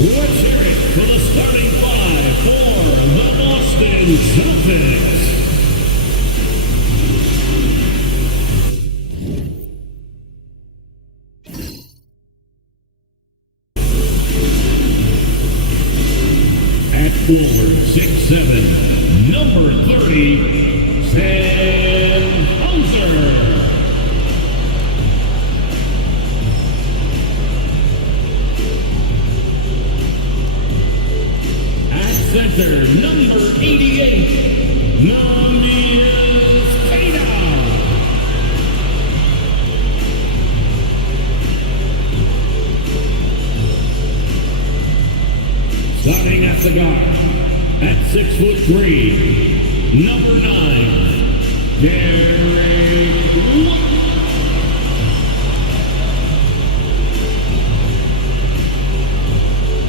Let's hear it for the starting five for the Boston Celtics. At forward, 6'7", number 30, Sam Hauser. Center, number 88, Maurice Cada. Starting at the guard, at 6'3", number 9, Derek White.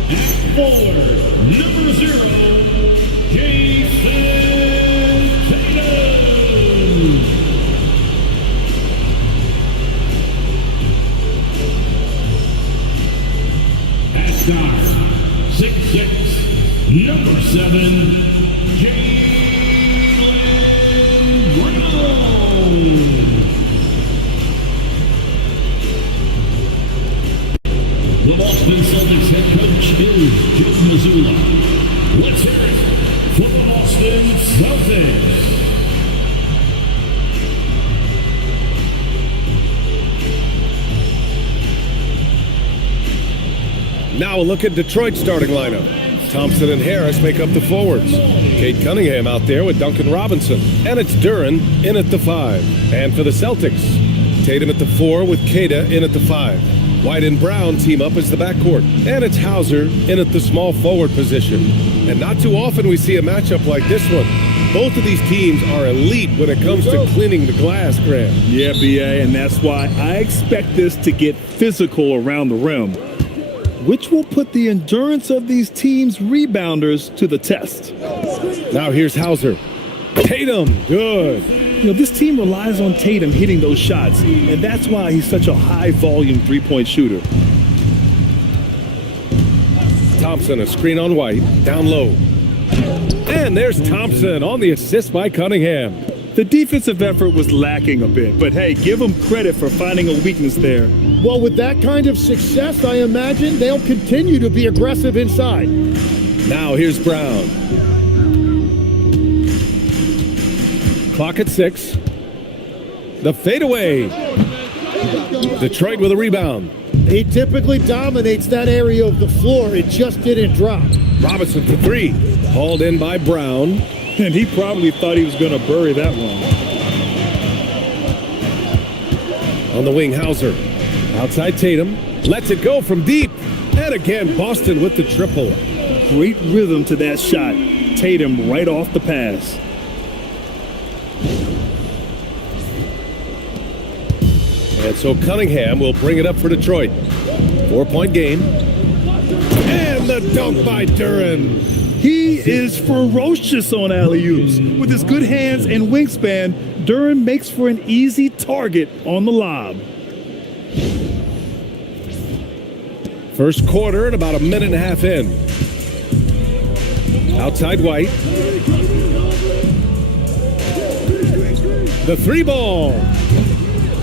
At forward, number 0, Jason Tatum. At guard, 6'6", number 7, Jaylen Brown. The Boston Celtics head coach is Joe Mazzulla. Let's hear it for the Boston Celtics. Now a look at Detroit's starting lineup. Thompson and Harris make up the forwards. Cade Cunningham out there with Duncan Robinson. And it's Duren in at the 5. And for the Celtics, Tatum at the 4 with Cada in at the 5. White and Brown team up as the backcourt. And it's Hauser in at the small forward position. And not too often we see a matchup like this one. Both of these teams are elite when it comes to cleaning the glass, Graham. Yeah, B.A., and that's why I expect this to get physical around the rim, which will put the endurance of these teams' rebounders to the test. Now here's Hauser. Tatum, good. You know, this team relies on Tatum hitting those shots, and that's why he's such a high-volume three-point shooter. Thompson, a screen on White, down low. And there's Thompson on the assist by Cunningham. The defensive effort was lacking a bit, but hey, give them credit for finding a weakness there. Well, with that kind of success, I imagine they'll continue to be aggressive inside. Now here's Brown. Clock at 6. The fadeaway. Detroit with a rebound. He typically dominates that area of the floor. It just didn't drop. Robinson for 3. Hauled in by Brown. And he probably thought he was going to bury that one. On the wing, Hauser. Outside Tatum. Lets it go from deep. And again, Boston with the triple. Great rhythm to that shot. Tatum right off the pass. And so Cunningham will bring it up for Detroit. 4-point game. And the dunk by Duren. He is ferocious on alley-oops. With his good hands and wingspan, Duren makes for an easy target on the lob. First quarter and about a minute and a half in. Outside White. The 3 ball.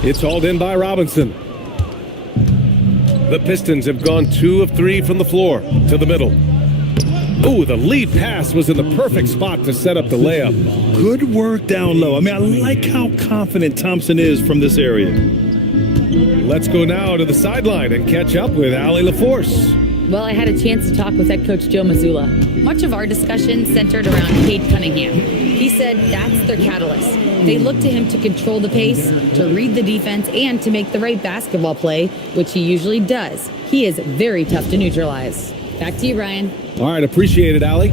It's hauled in by Robinson. The Pistons have gone 2 of 3 from the floor to the middle. Ooh, the lead pass was in the perfect spot to set up the layup. Good work down low. I mean, I like how confident Thompson is from this area. Let's go now to the sideline and catch up with Allie LaForce. Well, I had a chance to talk with head coach Joe Mazzulla. Much of our discussion centered around Cade Cunningham. He said that's their catalyst. They look to him to control the pace, to read the defense, and to make the right basketball play, which he usually does. He is very tough to neutralize. Back to you, Ryan. All right, appreciate it, Allie.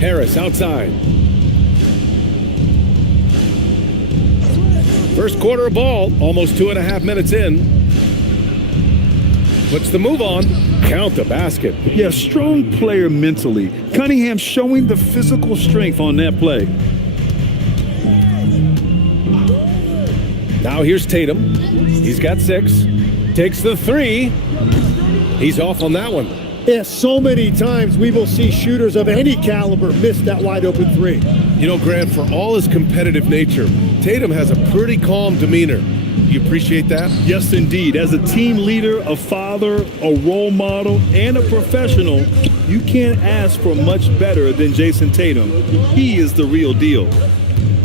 Harris outside. First quarter of ball, almost 2.5 minutes in. Puts the move on. Count the basket. Yeah, strong player mentally. Cunningham showing the physical strength on that play. Now here's Tatum. He's got 6. Takes the 3. He's off on that one. Yeah, so many times we will see shooters of any caliber miss that wide open three. You know, Grant, for all his competitive nature, Tatum has a pretty calm demeanor. You appreciate that? Yes, indeed. As a team leader, a father, a role model, and a professional, you can't ask for much better than Jason Tatum. He is the real deal.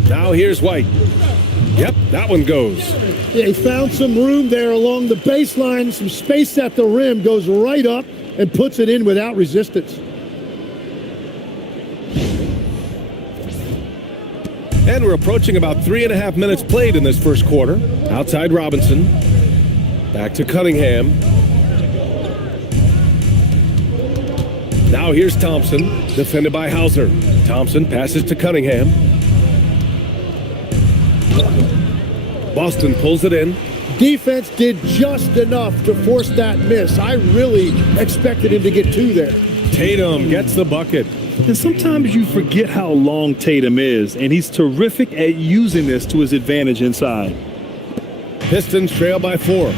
Now here's White. Yep, that one goes. Yeah, he found some room there along the baseline, some space at the rim, goes right up and puts it in without resistance. And we're approaching about 3.5 minutes played in this first quarter. Outside Robinson. Back to Cunningham. Now here's Thompson, defended by Hauser. Thompson passes to Cunningham. Boston pulls it in. Defense did just enough to force that miss. I really expected him to get two there. Tatum gets the bucket. And sometimes you forget how long Tatum is, and he's terrific at using this to his advantage inside. Pistons trail by 4.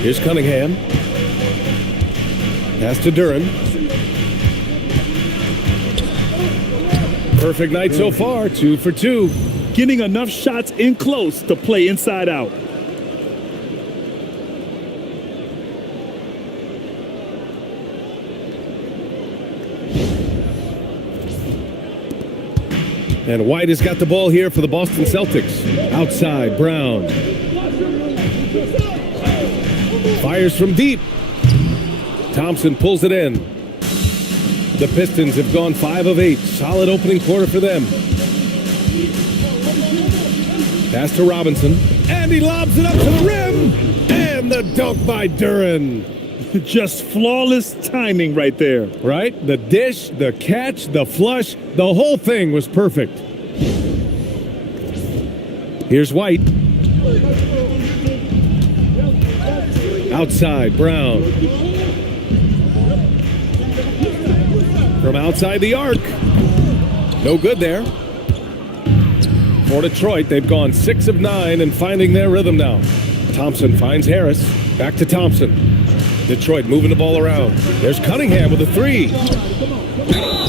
Here's Cunningham. Pass to Duren. Perfect night so far, 2 for 2. Getting enough shots in close to play inside out. And White has got the ball here for the Boston Celtics. Outside, Brown. Fires from deep. Thompson pulls it in. The Pistons have gone 5 of 8. Solid opening quarter for them. Pass to Robinson. And he lobs it up to the rim. And the dunk by Duren. Just flawless timing right there. Right? The dish, the catch, the flush, the whole thing was perfect. Here's White. Outside, Brown. From outside the arc. No good there. For Detroit, they've gone 6 of 9 and finding their rhythm now. Thompson finds Harris. Back to Thompson. Detroit moving the ball around. There's Cunningham with a 3.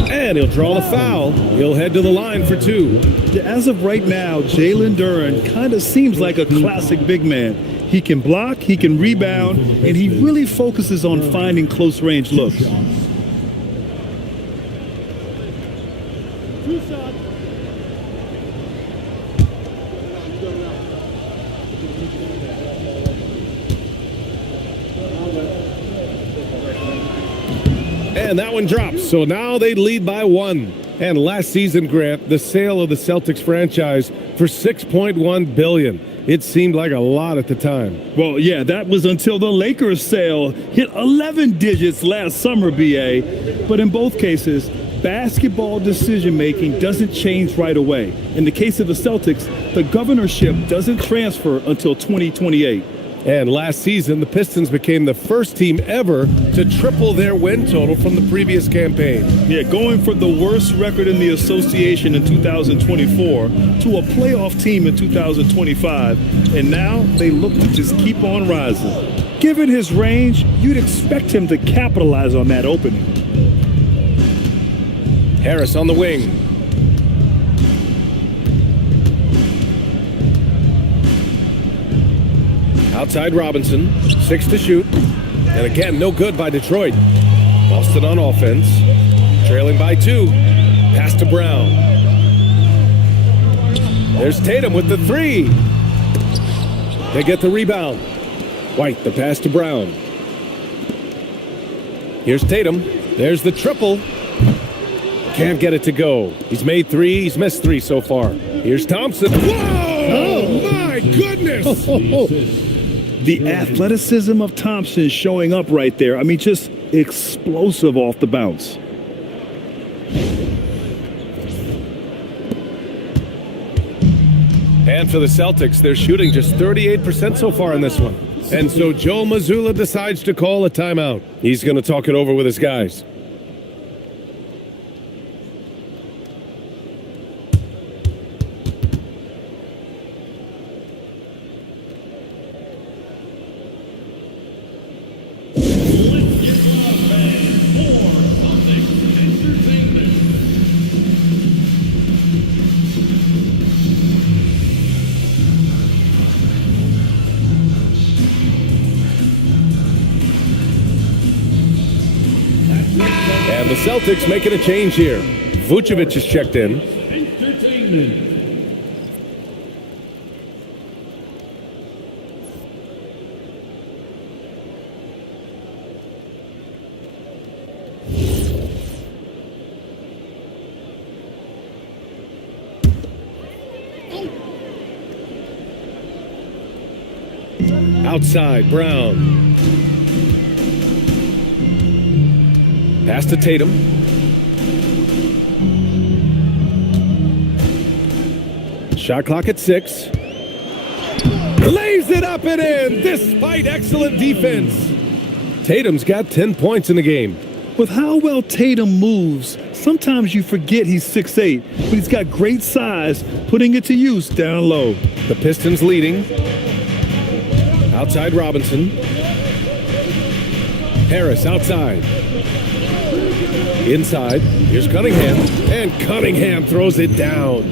And he'll draw the foul. He'll head to the line for 2. As of right now, Jalen Duren kind of seems like a classic big man. He can block, he can rebound, and he really focuses on finding close range looks. And that one drops. So now they lead by 1. And last season, Grant, the sale of the Celtics franchise for $6.1 billion. It seemed like a lot at the time. Well, yeah, that was until the Lakers sale hit 11 digits last summer, BA. But in both cases, basketball decision-making doesn't change right away. In the case of the Celtics, the governorship doesn't transfer until 2028. And last season, the Pistons became the first team ever to triple their win total from the previous campaign. Yeah, going from the worst record in the association in 2024 to a playoff team in 2025. And now they look to just keep on rising. Given his range, you'd expect him to capitalize on that opening. Harris on the wing. Outside Robinson, 6 to shoot. And again, no good by Detroit. Boston on offense. Trailing by 2. Pass to Brown. There's Tatum with the 3. They get the rebound. White, the pass to Brown. Here's Tatum. There's the triple. Can't get it to go. He's made 3. He's missed 3 so far. Here's Thompson. Whoa! Oh, my goodness! The athleticism of Thompson showing up right there. I mean, just explosive off the bounce. And for the Celtics, they're shooting just 38% so far in this one. And so Joe Mazzulla decides to call a timeout. He's going to talk it over with his guys. And the Celtics making a change here. Vucevic is checked in. Entertainment. Outside, Brown. Pass to Tatum. Shot clock at 6. Lays it up and in despite excellent defense. Tatum's got 10 points in the game. With how well Tatum moves, sometimes you forget he's 6'8", but he's got great size, putting it to use down low. The Pistons leading. Outside Robinson. Harris outside. Inside. Here's Cunningham. And Cunningham throws it down.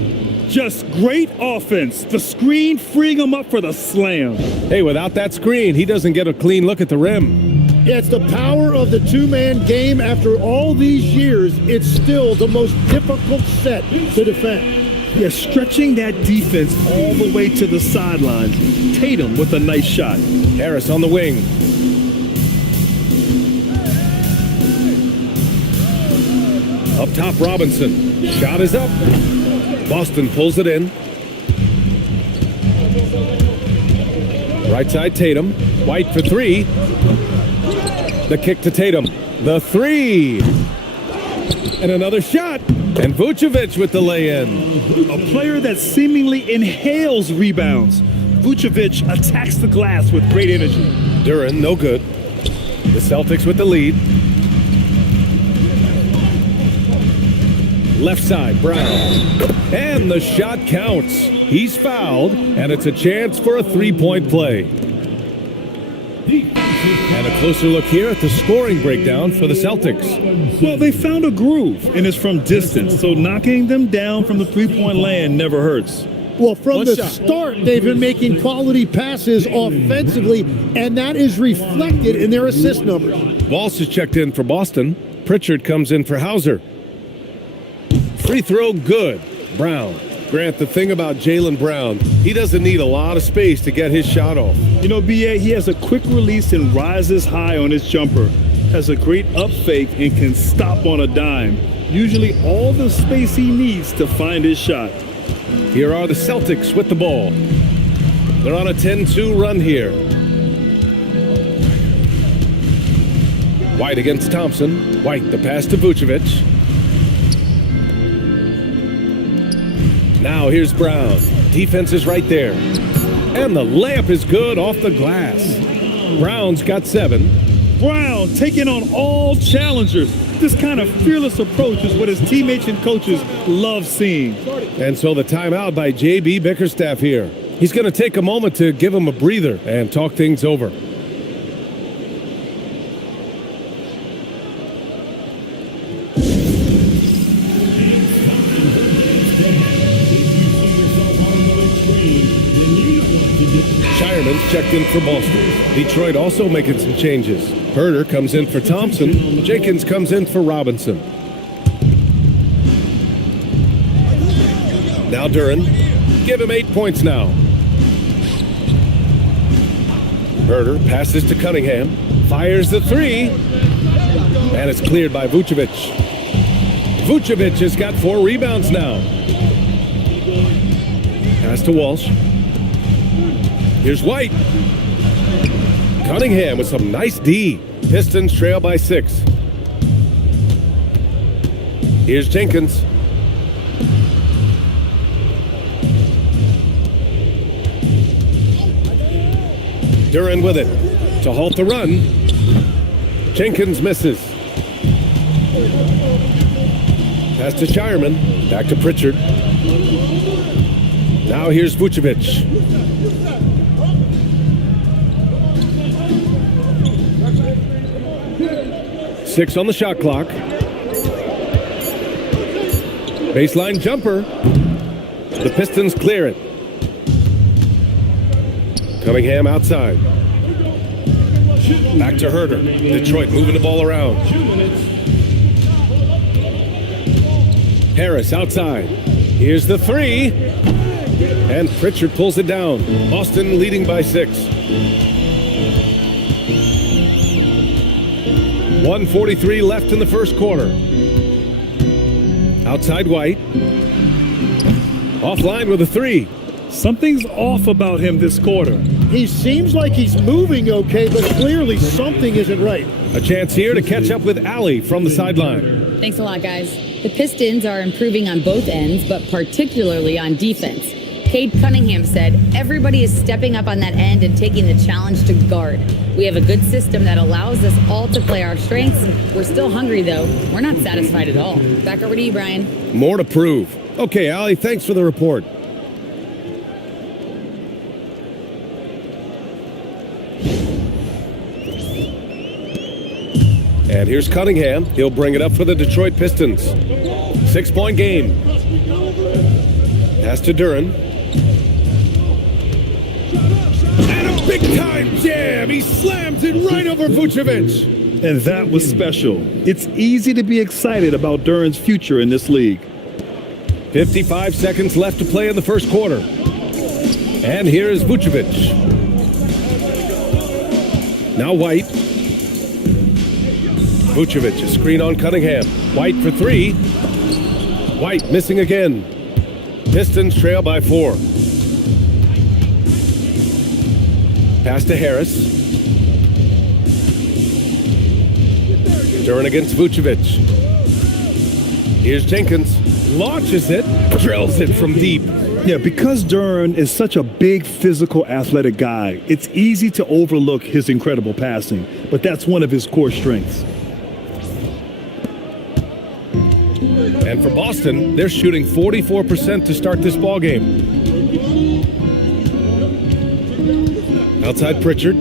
Just great offense. The screen freeing him up for the slam. Hey, without that screen, he doesn't get a clean look at the rim. Yeah, it's the power of the two-man game. After all these years, it's still the most difficult set to defend. Yeah, stretching that defense all the way to the sidelines. Tatum with a nice shot. Harris on the wing. Up top, Robinson. Shot is up. Boston pulls it in. Right side, Tatum. White for 3. The kick to Tatum. The 3. And another shot. And Vucevic with the lay-in. A player that seemingly inhales rebounds. Vucevic attacks the glass with great energy. Duren, no good. The Celtics with the lead. Left side, Brown. And the shot counts. He's fouled, and it's a chance for a three-point play. And a closer look here at the scoring breakdown for the Celtics. Well, they found a groove, and it's from distance, so knocking them down from the three-point land never hurts. Well, from the start, they've been making quality passes offensively, and that is reflected in their assist numbers. Walsh is checked in for Boston. Pritchard comes in for Hauser. Free throw, good. Brown. Grant, the thing about Jaylen Brown, he doesn't need a lot of space to get his shot off. You know, B.A., he has a quick release and rises high on his jumper. Has a great up fake and can stop on a dime. Usually all the space he needs to find his shot. Here are the Celtics with the ball. They're on a 10-2 run here. White against Thompson. White, the pass to Vucevic. Now here's Brown. Defense is right there. And the layup is good off the glass. Brown's got 7. Brown taking on all challengers. This kind of fearless approach is what his teammates and coaches love seeing. And so the timeout by J.B. Bickerstaff here. He's going to take a moment to give him a breather and talk things over. Shireman's checked in for Boston. Detroit also making some changes. Herter comes in for Thompson. Jenkins comes in for Robinson. Now Duren. Give him 8 points now. Herter passes to Cunningham. Fires the 3. And it's cleared by Vucevic. Vucevic has got 4 rebounds now. Pass to Walsh. Here's White. Cunningham with some nice D. Pistons trail by 6. Here's Jenkins. Duren with it to halt the run. Jenkins misses. Pass to Shireman. Back to Pritchard. Now here's Vucevic. 6 on the shot clock. Baseline jumper. The Pistons clear it. Cunningham outside. Back to Herter. Detroit moving the ball around. Harris outside. Here's the three. And Pritchard pulls it down. Boston leading by 6. 1:43 left in the first quarter. Outside White. Offline with a three. Something's off about him this quarter. He seems like he's moving okay, but clearly something isn't right. A chance here to catch up with Allie from the sideline. Thanks a lot, guys. The Pistons are improving on both ends, but particularly on defense. Cade Cunningham said, everybody is stepping up on that end and taking the challenge to guard. We have a good system that allows us all to play our strengths. We're still hungry, though. We're not satisfied at all. Back over to you, Brian. More to prove. Okay, Allie, thanks for the report. And here's Cunningham. He'll bring it up for the Detroit Pistons. 6-point game. Pass to Duren. And a big-time jam. He slams it right over Vucevic. And that was special. It's easy to be excited about Duren's future in this league. 55 seconds left to play in the first quarter. And here is Vucevic. Now White. Vucevic, a screen on Cunningham. White for three. White missing again. Pistons trail by 4. Pass to Harris. Duren against Vucevic. Here's Jenkins. Launches it. Drills it from deep. Yeah, because Duren is such a big, physical, athletic guy, it's easy to overlook his incredible passing, but that's one of his core strengths. And for Boston, they're shooting 44% to start this ball game. Outside Pritchard.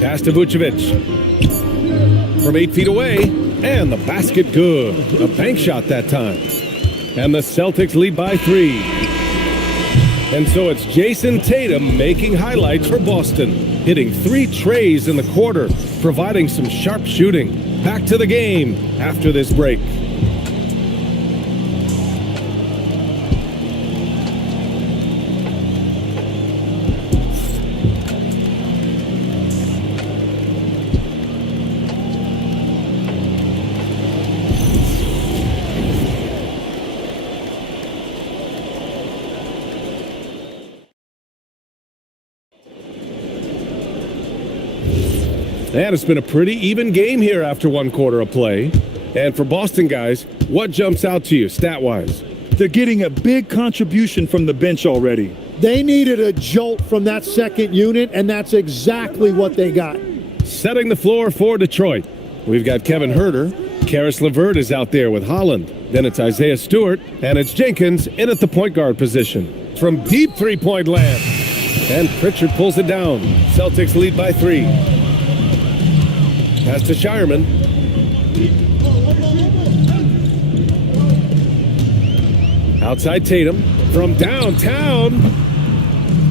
Pass to Vucevic. From 8 feet away, and the basket good. A bank shot that time. And the Celtics lead by 3. And so it's Jason Tatum making highlights for Boston, hitting 3 trays in the quarter, providing some sharp shooting. Back to the game after this break. And it's been a pretty even game here after 1 quarter of play. And for Boston guys, what jumps out to you stat-wise? They're getting a big contribution from the bench already. They needed a jolt from that second unit, and that's exactly what they got. Setting the floor for Detroit. We've got Kevin Huerter. Karis LeVert is out there with Holland. Then it's Isaiah Stewart, and it's Jenkins in at the point guard position. From deep three-point land. And Pritchard pulls it down. Celtics lead by 3. Pass to Shireman. Outside Tatum. From downtown.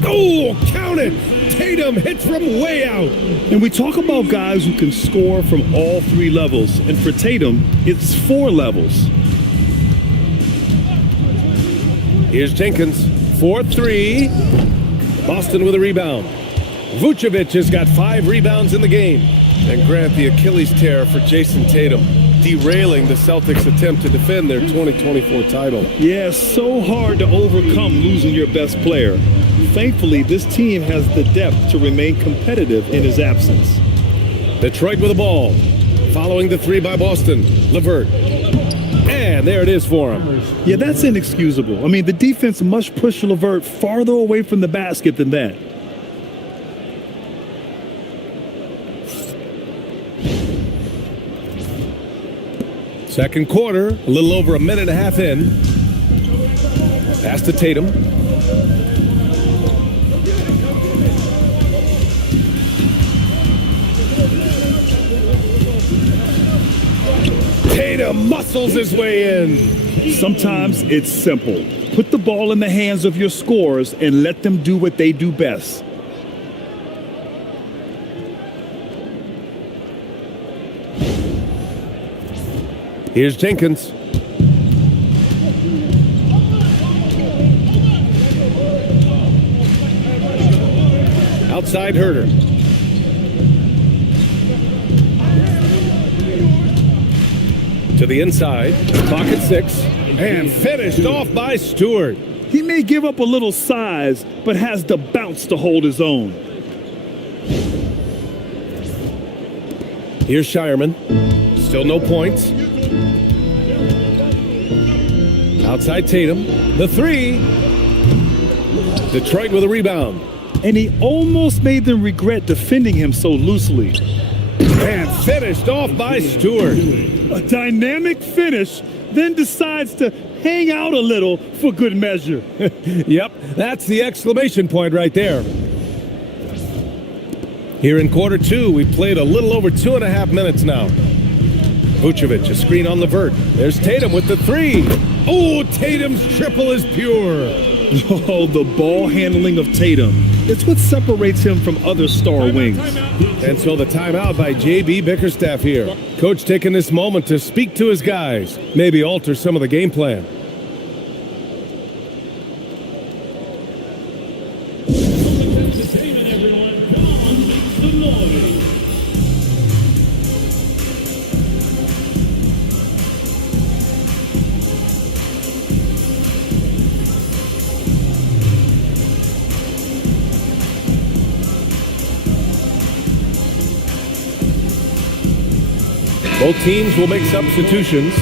Oh, count it! Tatum hits from way out. And we talk about guys who can score from all 3 levels. And for Tatum, it's 4 levels. Here's Jenkins. 4-3. Boston with a rebound. Vucevic has got 5 rebounds in the game. And grant the Achilles tear for Jason Tatum, derailing the Celtics' attempt to defend their 2024 title. Yeah, so hard to overcome losing your best player. Thankfully, this team has the depth to remain competitive in his absence. Detroit with the ball. Following the 3 by Boston. LeVert. And there it is for him. Yeah, that's inexcusable. I mean, the defense must push LeVert farther away from the basket than that. Second quarter, a little over a minute and a half in. Pass to Tatum. Tatum muscles his way in. Sometimes it's simple. Put the ball in the hands of your scorers and let them do what they do best. Here's Jenkins. Outside Huro. To the inside. Pocket 6. And finished off by Stewart. He may give up a little size, but has the bounce to hold his own. Here's Shireman. Still no points. Outside Tatum. The 3. Detroit with a rebound. And he almost made them regret defending him so loosely. And finished off by Stewart. A dynamic finish, then decides to hang out a little for good measure. Yep, that's the exclamation point right there. Here in quarter 2, we played a little over 2.5 minutes now. Vucevic, a screen on the vert. There's Tatum with the 3. Oh, Tatum's triple is pure. Oh, the ball handling of Tatum. It's what separates him from other star wings. And so the timeout by J.B. Bickerstaff here. Coach taking this moment to speak to his guys, maybe alter some of the game plan. Entertainment, everyone. Come on, make some noise. Both teams will make substitutions.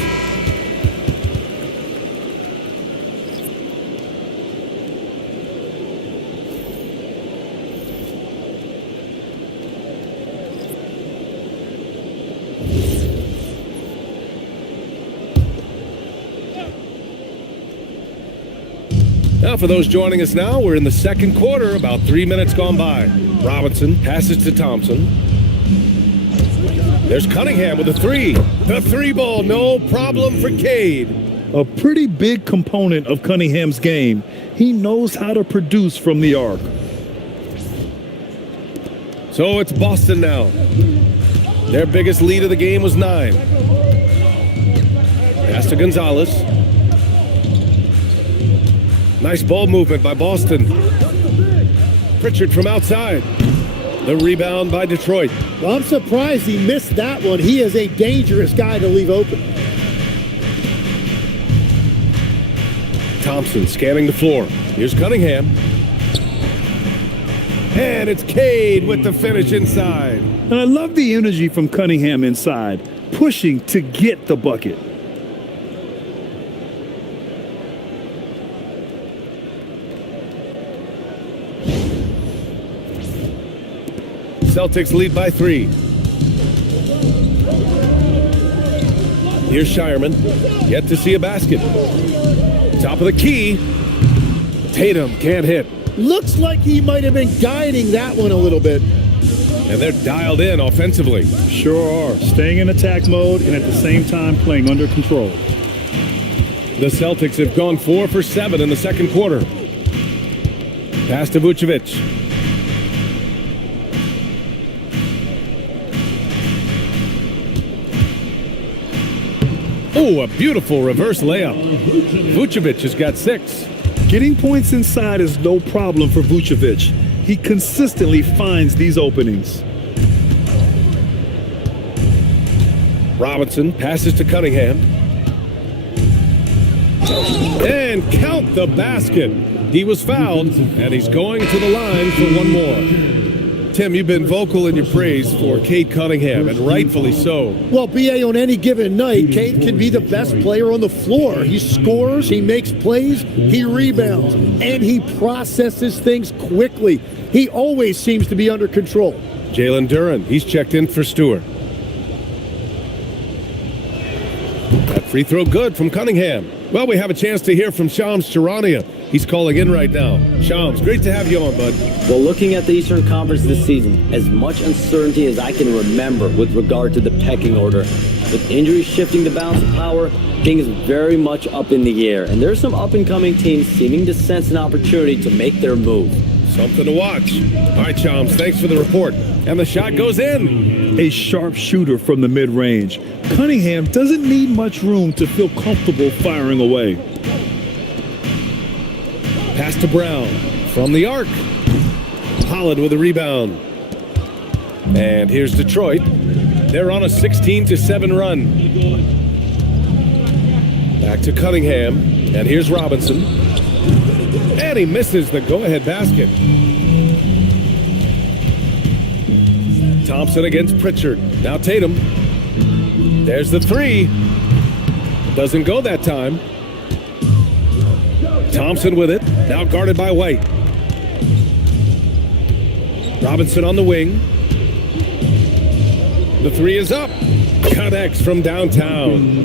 Now, for those joining us now, we're in the second quarter, about 3 minutes gone by. Robinson passes to Thompson. There's Cunningham with the 3. The 3 ball, no problem for Cade. A pretty big component of Cunningham's game. He knows how to produce from the arc. So it's Boston now. Their biggest lead of the game was 9. Pass to Gonzalez. Nice ball movement by Boston. Pritchard from outside. The rebound by Detroit. Well, I'm surprised he missed that one. He is a dangerous guy to leave open. Thompson scanning the floor. Here's Cunningham. And it's Cade with the finish inside. And I love the energy from Cunningham inside, pushing to get the bucket. Celtics lead by 3. Here's Shireman. Yet to see a basket. Top of the key. Tatum can't hit. Looks like he might have been guiding that one a little bit. And they're dialed in offensively. Sure are. Staying in attack mode and at the same time playing under control. The Celtics have gone 4 for 7 in the second quarter. Pass to Vucevic. Oh, a beautiful reverse layup. Vucevic has got 6. Getting points inside is no problem for Vucevic. He consistently finds these openings. Robinson passes to Cunningham. And count the basket. He was fouled, and he's going to the line for one more. Tim, you've been vocal in your praise for Cade Cunningham, and rightfully so. Well, B.A., on any given night, Cade can be the best player on the floor. He scores, he makes plays, he rebounds, and he processes things quickly. He always seems to be under control. Jalen Duren, he's checked in for Stewart. That free throw good from Cunningham. Well, we have a chance to hear from Shams Charania. He's calling in right now. Shams, great to have you on, bud. Well, looking at the Eastern Conference this season, as much uncertainty as I can remember with regard to the pecking order, with injuries shifting the balance of power, things very much up in the air. And there's some up-and-coming teams seeming to sense an opportunity to make their move. Something to watch. All right, Chomps, thanks for the report. And the shot goes in. A sharp shooter from the mid-range. Cunningham doesn't need much room to feel comfortable firing away. Pass to Brown from the arc. Holland with a rebound. And here's Detroit. They're on a 16-7 run. Back to Cunningham. And here's Robinson. And he misses the go-ahead basket. Thompson against Pritchard. Now Tatum. There's the three. Doesn't go that time. Thompson with it. Now guarded by White. Robinson on the wing. The three is up. Connects from downtown.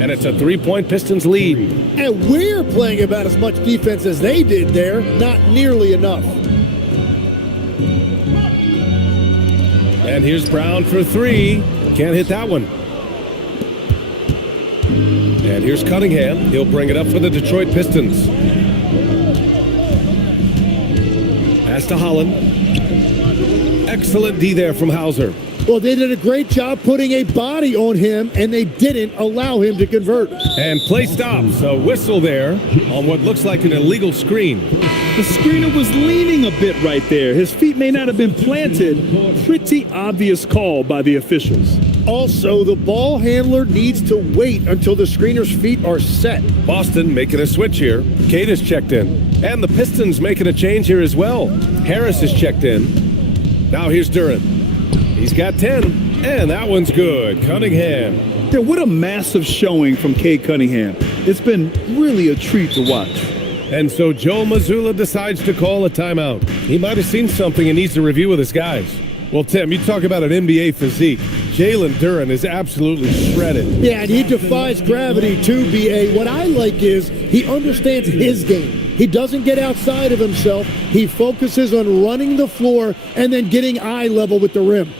And it's a three-point Pistons lead. And we're playing about as much defense as they did there. Not nearly enough. And here's Brown for three. Can't hit that one. And here's Cunningham. He'll bring it up for the Detroit Pistons. Pass to Holland. Excellent D there from Hauser. Well, they did a great job putting a body on him, and they didn't allow him to convert. And play stops. A whistle there on what looks like an illegal screen. The screener was leaning a bit right there. His feet may not have been planted. Pretty obvious call by the officials. Also, the ball handler needs to wait until the screener's feet are set. Boston making a switch here. Cade is checked in. And the Pistons making a change here as well. Harris is checked in. Now here's Duren. He's got 10. And that one's good. Cunningham. Yeah, what a massive showing from Cade Cunningham. It's been really a treat to watch. And so Joe Mazzulla decides to call a timeout. He might have seen something and needs to review with his guys. Well, Tim, you talk about an NBA physique. Jalen Duren is absolutely shredded. Yeah, and he defies gravity too, B.A. What I like is he understands his game. He doesn't get outside of himself. He focuses on running the floor and then getting eye level with the rim.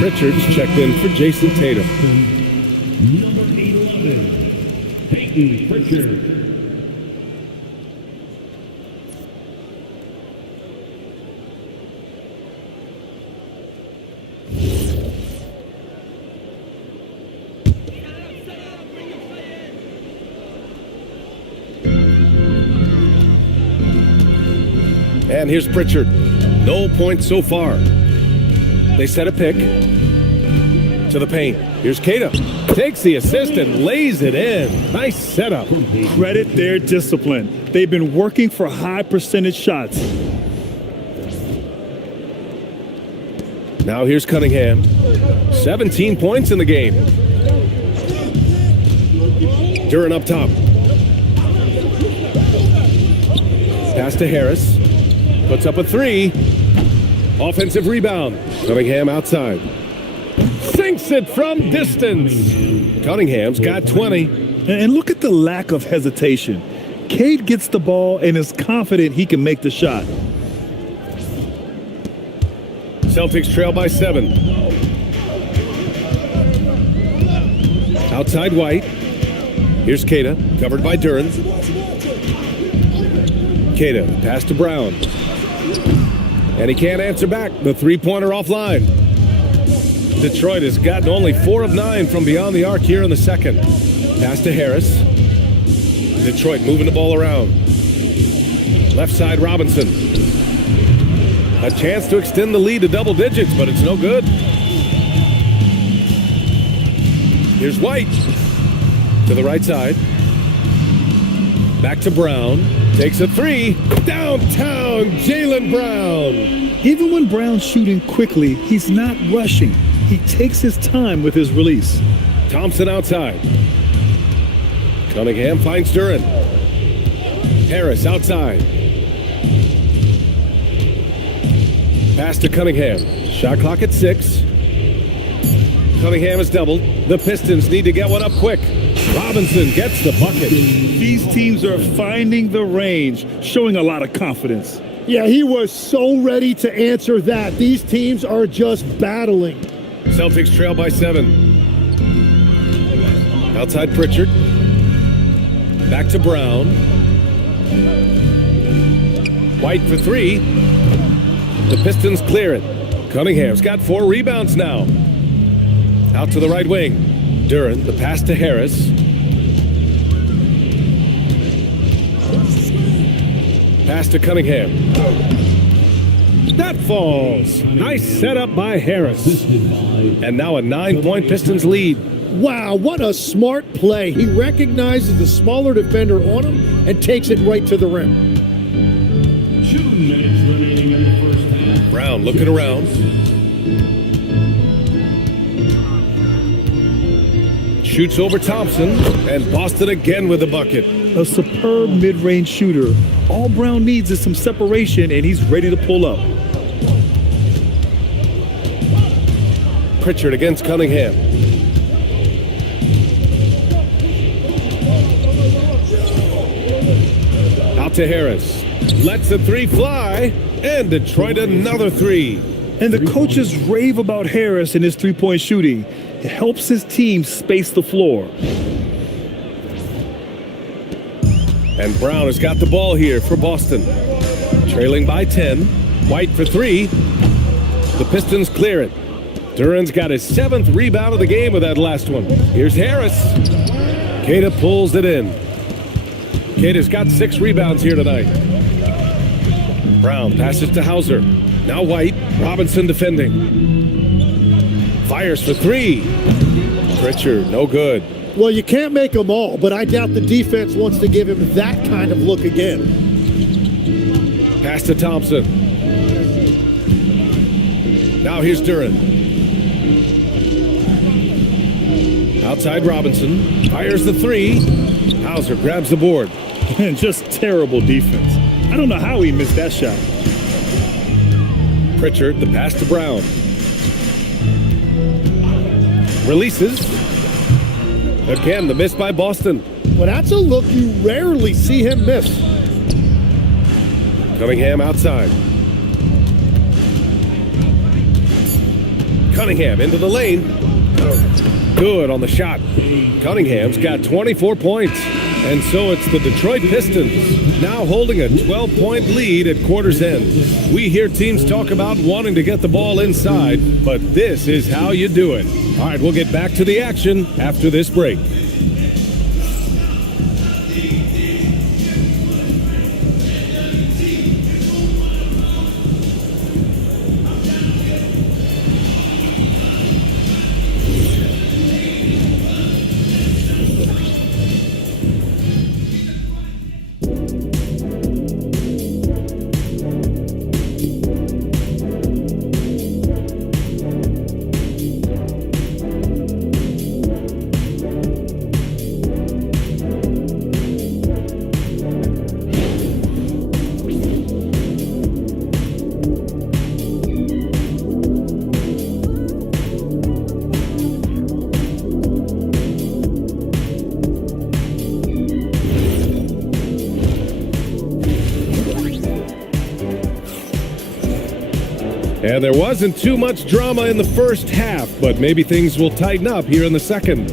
Richards checked in for Jason Tatum. Number 11, Peyton Pritchard. And here's Pritchard. No points so far. They set a pick to the paint. Here's Keita. Takes the assist and lays it in. Nice setup. Credit their discipline. They've been working for high percentage shots. Now here's Cunningham. 17 points in the game. Duren up top. Pass to Harris. Puts up a three. Offensive rebound. Cunningham outside. Sinks it from distance. Cunningham's got 20. And look at the lack of hesitation. Cade gets the ball and is confident he can make the shot. Celtics trail by 7. Outside White. Here's Keita, covered by Duren. Keita, pass to Brown. And he can't answer back. The three-pointer offline. Detroit has gotten only 4 of 9 from beyond the arc here in the second. Pass to Harris. Detroit moving the ball around. Left side, Robinson. A chance to extend the lead to double digits, but it's no good. Here's White. To the right side. Back to Brown. Takes a three. Downtown, Jaylen Brown. Even when Brown's shooting quickly, he's not rushing. He takes his time with his release. Thompson outside. Cunningham finds Duren. Harris outside. Pass to Cunningham. Shot clock at 6. Cunningham is doubled. The Pistons need to get one up quick. Robinson gets the bucket. These teams are finding the range, showing a lot of confidence. Yeah, he was so ready to answer that. These teams are just battling. Celtics trail by 7. Outside Pritchard. Back to Brown. White for 3. The Pistons clear it. Cunningham's got 4 rebounds now. Out to the right wing. Duren, the pass to Harris. Pass to Cunningham. That falls. Nice setup by Harris. And now a 9-point Pistons lead. Wow, what a smart play. He recognizes the smaller defender on him and takes it right to the rim. 2 minutes remaining in the first half. Brown looking around. Shoots over Thompson, and Boston again with a bucket. A superb mid-range shooter. All Brown needs is some separation, and he's ready to pull up. Pritchard against Cunningham. Out to Harris. Lets the 3 fly, and Detroit another 3. And the coaches rave about Harris and his three-point shooting. It helps his team space the floor. And Brown has got the ball here for Boston. Trailing by 10. White for 3. The Pistons clear it. Duren's got his 7th rebound of the game with that last one. Here's Harris. Queta pulls it in. Queta's got 6 rebounds here tonight. Brown passes to Hauser. Now White. Robinson defending. Fires for 3. Pritchard, no good. Well, you can't make them all, but I doubt the defense wants to give him that kind of look again. Pass to Thompson. Now here's Duren. Outside Robinson. Fires the 3. Hauser grabs the board. And just terrible defense. I don't know how he missed that shot. Pritchard, the pass to Brown. Releases. Again, the miss by Boston. Well, that's a look you rarely see him miss. Cunningham outside. Cunningham into the lane. Good on the shot. Cunningham's got 24 points. And so it's the Detroit Pistons now holding a 12-point lead at quarter's end. We hear teams talk about wanting to get the ball inside, but this is how you do it. All right, we'll get back to the action after this break. And there wasn't too much drama in the first half, but maybe things will tighten up here in the second.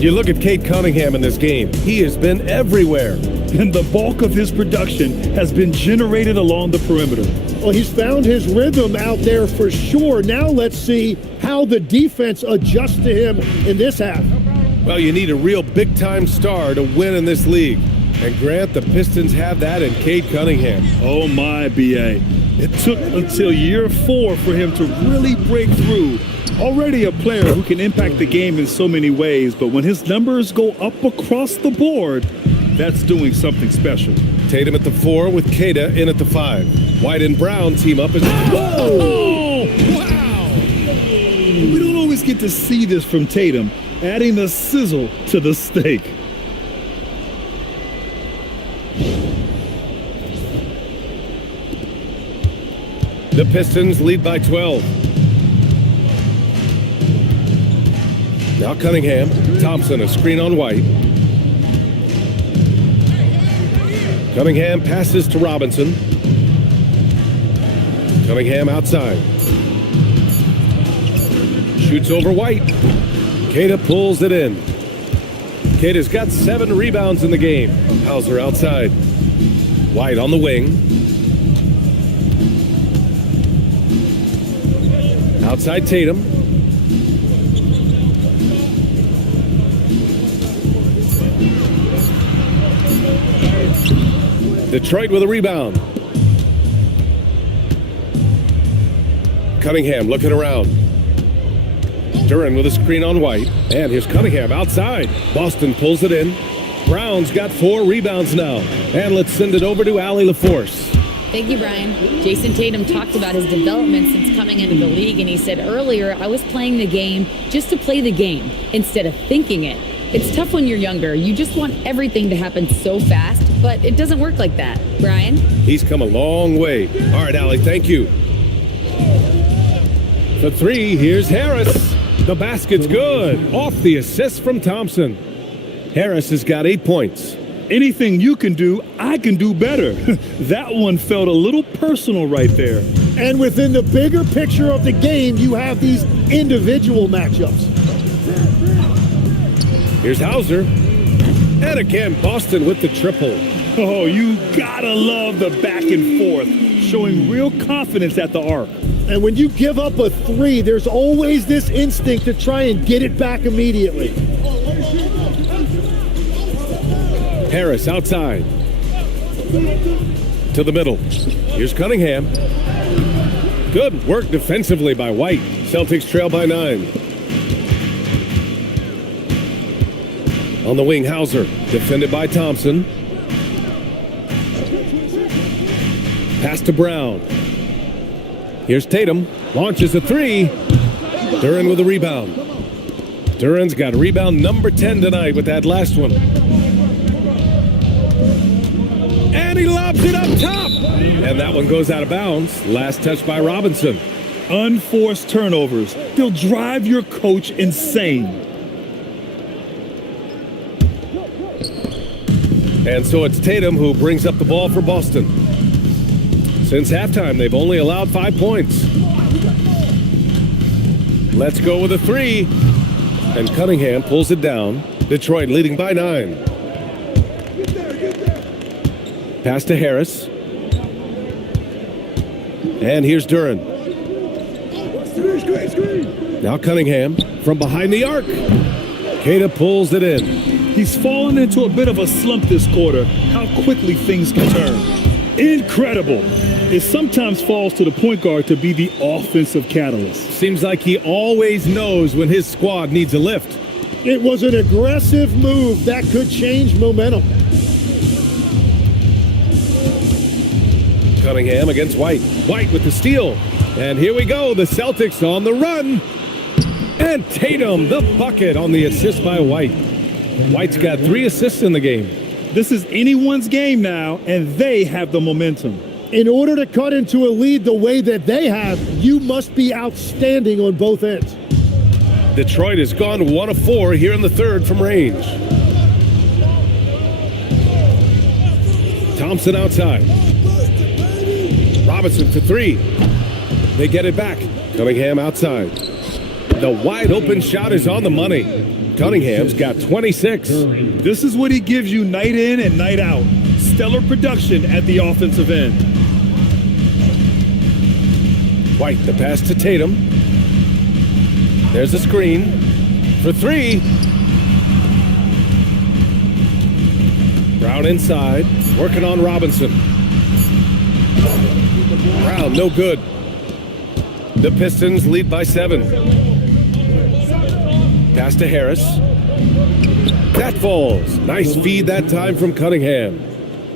You look at Cade Cunningham in this game. He has been everywhere. And the bulk of his production has been generated along the perimeter. Well, he's found his rhythm out there for sure. Now let's see how the defense adjusts to him in this half. Well, you need a real big-time star to win in this league. And Grant, the Pistons have that in Cade Cunningham. Oh my, B.A. It took until year 4 for him to really break through Already a player who can impact the game in so many ways, but when his numbers go up across the board, that's doing something special. Tatum at the 4 with Queta in at the 5. White and Brown team up as... Whoa! Wow! We don't always get to see this from Tatum, adding the sizzle to the steak. The Pistons lead by 12. Now Cunningham. Thompson, a screen on White. Cunningham passes to Robinson. Cunningham outside. Shoots over White. Queta pulls it in. Queta's got 7 rebounds in the game. Hauser outside. White on the wing. Outside Tatum. Detroit with a rebound. Cunningham looking around. Duran with a screen on White. And here's Cunningham outside. Boston pulls it in. Brown's got 4 rebounds now. And let's send it over to Allie LaForce. Thank you, Brian. Jason Tatum talked about his development since coming into the league, and he said earlier, I was playing the game just to play the game instead of thinking it. It's tough when you're younger. You just want everything to happen so fast, but it doesn't work like that. Brian? He's come a long way. All right, Allie, thank you. For 3, here's Harris. The basket's good. Off the assist from Thompson. Harris has got 8 points. Anything you can do, I can do better. That one felt a little personal right there. And within the bigger picture of the game, you have these individual matchups. Here's Hauser. And again, Boston with the triple. Oh, you gotta love the back and forth, showing real confidence at the arc. And when you give up a 3, there's always this instinct to try and get it back immediately. Harris outside. To the middle. Here's Cunningham. Good work defensively by White. Celtics trail by 9. On the wing, Hauser. Defended by Thompson. Pass to Brown. Here's Tatum. Launches a 3. Duran with a rebound. Duran's got rebound number 10 tonight with that last one. And he lobs it up top. And that one goes out of bounds. Last touch by Robinson. Unforced turnovers. They'll drive your coach insane. And so it's Tatum who brings up the ball for Boston. Since halftime, they've only allowed 5 points. Let's go with a 3. And Cunningham pulls it down. Detroit leading by 9. Pass to Harris. And here's Duran. Now Cunningham from behind the arc. Queta pulls it in. He's fallen into a bit of a slump this quarter. How quickly things can turn. Incredible. It sometimes falls to the point guard to be the offensive catalyst. Seems like he always knows when his squad needs a lift. It was an aggressive move that could change momentum. Cunningham against White. White with the steal. And here we go. The Celtics on the run. And Tatum, the bucket on the assist by White. White's got 3 assists in the game. This is anyone's game now, and they have the momentum. In order to cut into a lead the way that they have, you must be outstanding on both ends. Detroit has gone 1 of 4 here in the third from range. Thompson outside. Robinson for 3. They get it back. Cunningham outside. The wide open shot is on the money. Cunningham's got 26. This is what he gives you night in and night out. Stellar production at the offensive end. White, the pass to Tatum. There's a screen for 3. Brown inside, working on Robinson. Brown, no good. The Pistons lead by 7. Pass to Harris. That falls. Nice feed that time from Cunningham.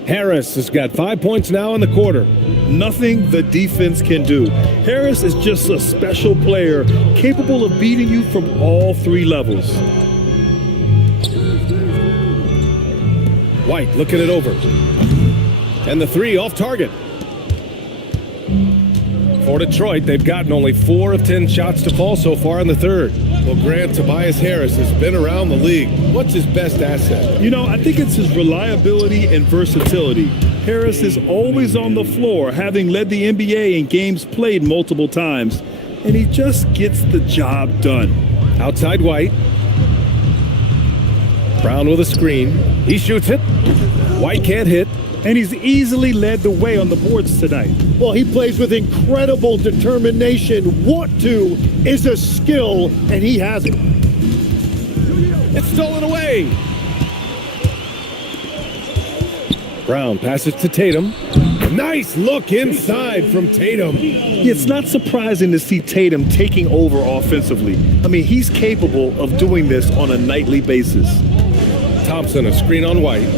Harris has got 5 points now in the quarter. Nothing the defense can do. Harris is just a special player, capable of beating you from all three levels. White looking it over. And the three off target. For Detroit, they've gotten only 4 of 10 shots to fall so far in the third. Well, Grant, Tobias Harris has been around the league. What's his best asset? You know, I think it's his reliability and versatility. Harris is always on the floor, having led the NBA in games played multiple times, and he just gets the job done. Outside White. Brown with a screen. He shoots it. White can't hit. And he's easily led the way on the boards tonight. Well, he plays with incredible determination. Want to is a skill, and he has it. It's stolen away. Brown passes to Tatum. Nice look inside from Tatum. It's not surprising to see Tatum taking over offensively. I mean, he's capable of doing this on a nightly basis. Thompson, a screen on White.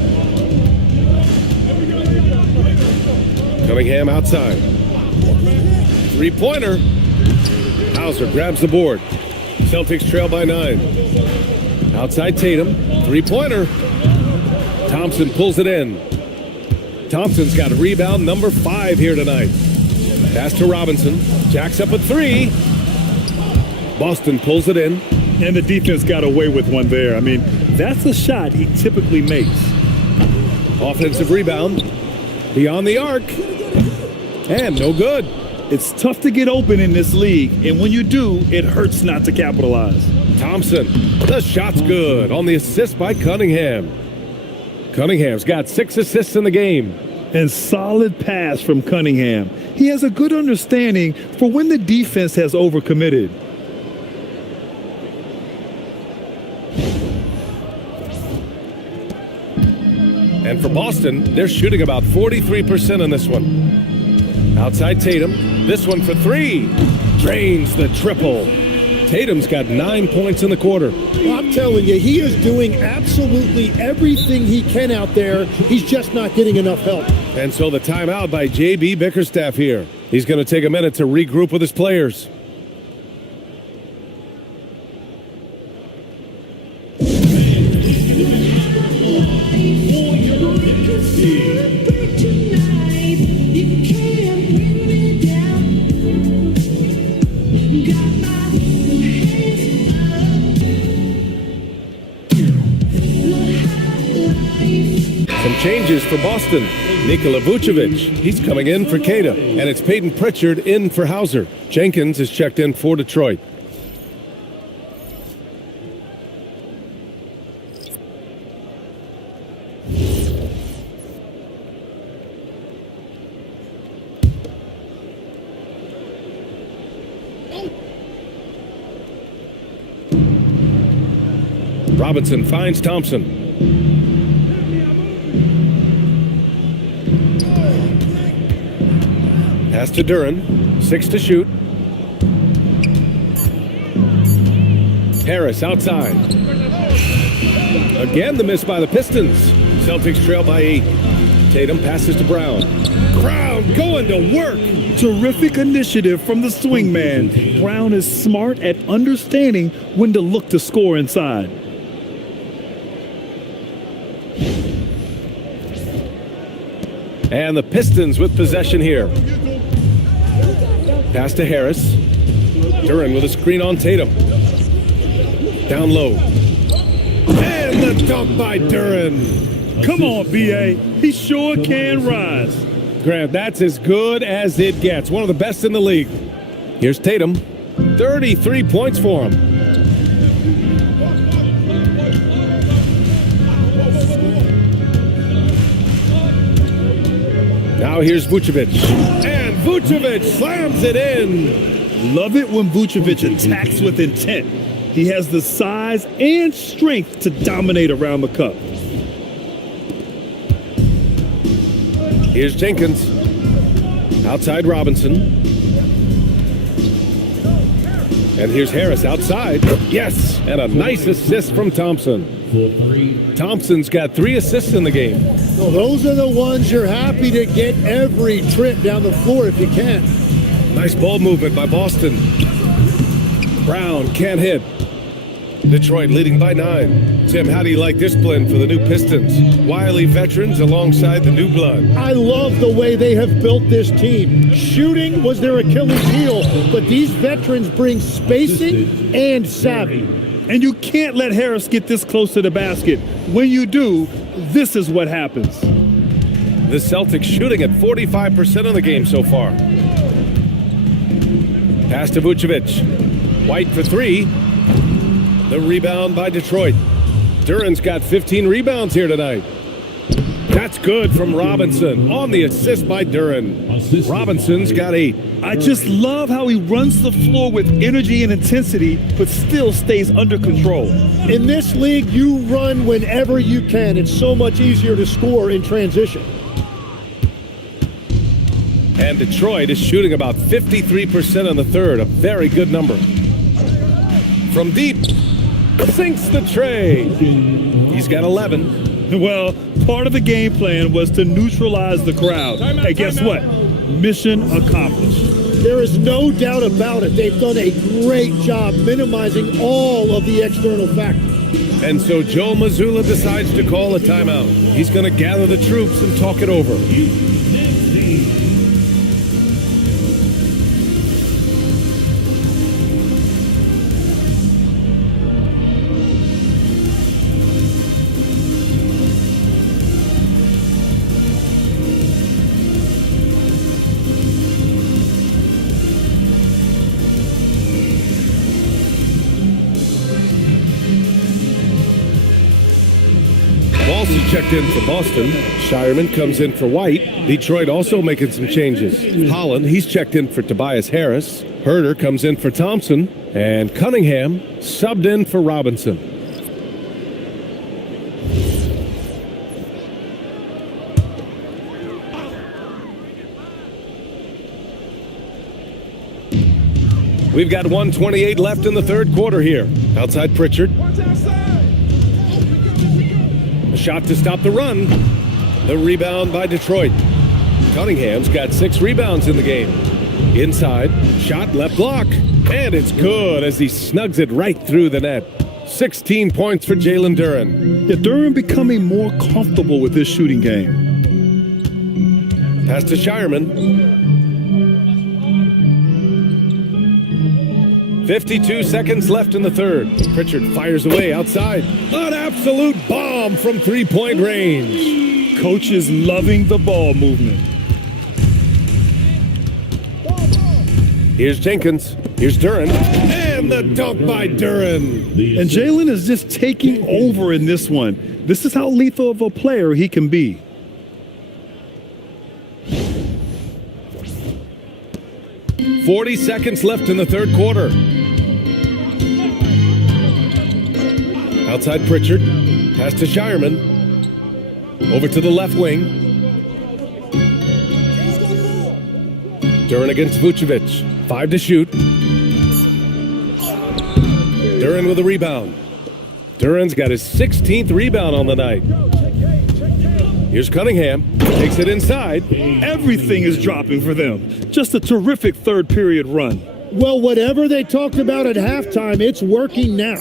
Cunningham outside. Three-pointer. Hauser grabs the board. Celtics trail by 9. Outside Tatum. Three-pointer. Thompson pulls it in. Thompson's got rebound number 5 here tonight. Pass to Robinson. Jacks up a 3. Boston pulls it in. And the defense got away with one there. I mean, that's a shot he typically makes. Offensive rebound. Beyond the arc. And no good. It's tough to get open in this league, and when you do, it hurts not to capitalize. Thompson, the shot's good on the assist by Cunningham. Cunningham's got 6 assists in the game. And solid pass from Cunningham. He has a good understanding for when the defense has overcommitted. And for Boston, they're shooting about 43% in this one. Outside Tatum, this one for 3. Drains the triple. Tatum's got 9 points in the quarter. Well, I'm telling you, he is doing absolutely everything he can out there. He's just not getting enough help. And so the timeout by J.B. Bickerstaff here. He's going to take a minute to regroup with his players. Some changes for Boston. Nikola Vucevic, he's coming in for Queta. And it's Peyton Pritchard in for Hauser. Jenkins is checked in for Detroit. Robinson finds Thompson. Pass to Duren. 6 to shoot. Harris outside. Again, the miss by the Pistons. Celtics trail by 8. Tatum passes to Brown. Brown going to work. Terrific initiative from the swingman. Brown is smart at understanding when to look to score inside. And the Pistons with possession here. Pass to Harris. Duren with a screen on Tatum. Down low. And the dunk by Duren. Come on, B.A. He sure can rise. Grant, that's as good as it gets. One of the best in the league. Here's Tatum. 33 points for him. Now here's Vucevic. And Vucevic slams it in. Love it when Vucevic attacks with intent. He has the size and strength to dominate around the cup. Here's Jenkins. Outside Robinson. And here's Harris outside. Yes, and a nice assist from Thompson. For 3. Thompson's got 3 assists in the game. Well, those are the ones you're happy to get every trip down the floor if you can. Nice ball movement by Boston. Brown can't hit. Detroit leading by 9. Tim, how do you like this blend for the new Pistons? Wily veterans alongside the new blood. I love the way they have built this team. Shooting was their Achilles heel, but these veterans bring spacing and savvy. And you can't let Harris get this close to the basket. When you do, this is what happens. The Celtics shooting at 45% of the game so far. Pass to Vucevic. White for 3. The rebound by Detroit. Duran's got 15 rebounds here tonight. That's good from Robinson on the assist by Duran. Robinson's got 8. I just love how he runs the floor with energy and intensity, but still stays under control. In this league, you run whenever you can. It's so much easier to score in transition. And Detroit is shooting about 53% in the third, a very good number. From deep, sinks the tray. He's got 11. Well, part of the game plan was to neutralize the crowd. Hey, guess what? Mission accomplished. There is no doubt about it. They've done a great job minimizing all of the external factors. And so Joe Mazzulla decides to call a timeout. He's going to gather the troops and talk it over. Also checked in for Boston. Shireman comes in for White. Detroit also making some changes. Holland, he's checked in for Tobias Harris. Herter comes in for Thompson. And Cunningham subbed in for Robinson. We've got 1:28 left in the third quarter here. Outside Pritchard. A shot to stop the run. The rebound by Detroit. Cunningham's got 6 rebounds in the game. Inside, shot left block. And it's good as he snugs it right through the net. 16 points for Jalen Duran. Yeah, Duran becoming more comfortable with this shooting game. Pass to Shireman. 52 seconds left in the third. Pritchard fires away outside. An absolute bomb from three-point range. Coach is loving the ball movement. Here's Jenkins. Here's Duran. And the dunk by Duran. And Jalen is just taking over in this one. This is how lethal of a player he can be. .40 seconds left in the third quarter. Outside Pritchard. Pass to Shireman. Over to the left wing. Duran against Vucevic. 5 to shoot. Duran with a rebound. Duran's got his 16th rebound on the night. Here's Cunningham. Takes it inside. Everything is dropping for them. Just a terrific third period run. Well, whatever they talked about at halftime, it's working now.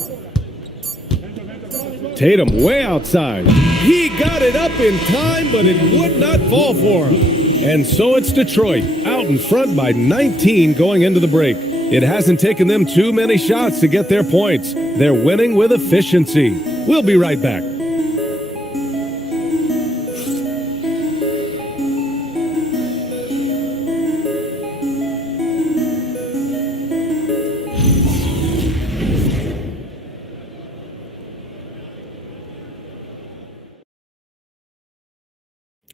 Tatum way outside. He got it up in time, but it would not fall for him. And so it's Detroit, out in front by 19 going into the break. It hasn't taken them too many shots to get their points. They're winning with efficiency. We'll be right back.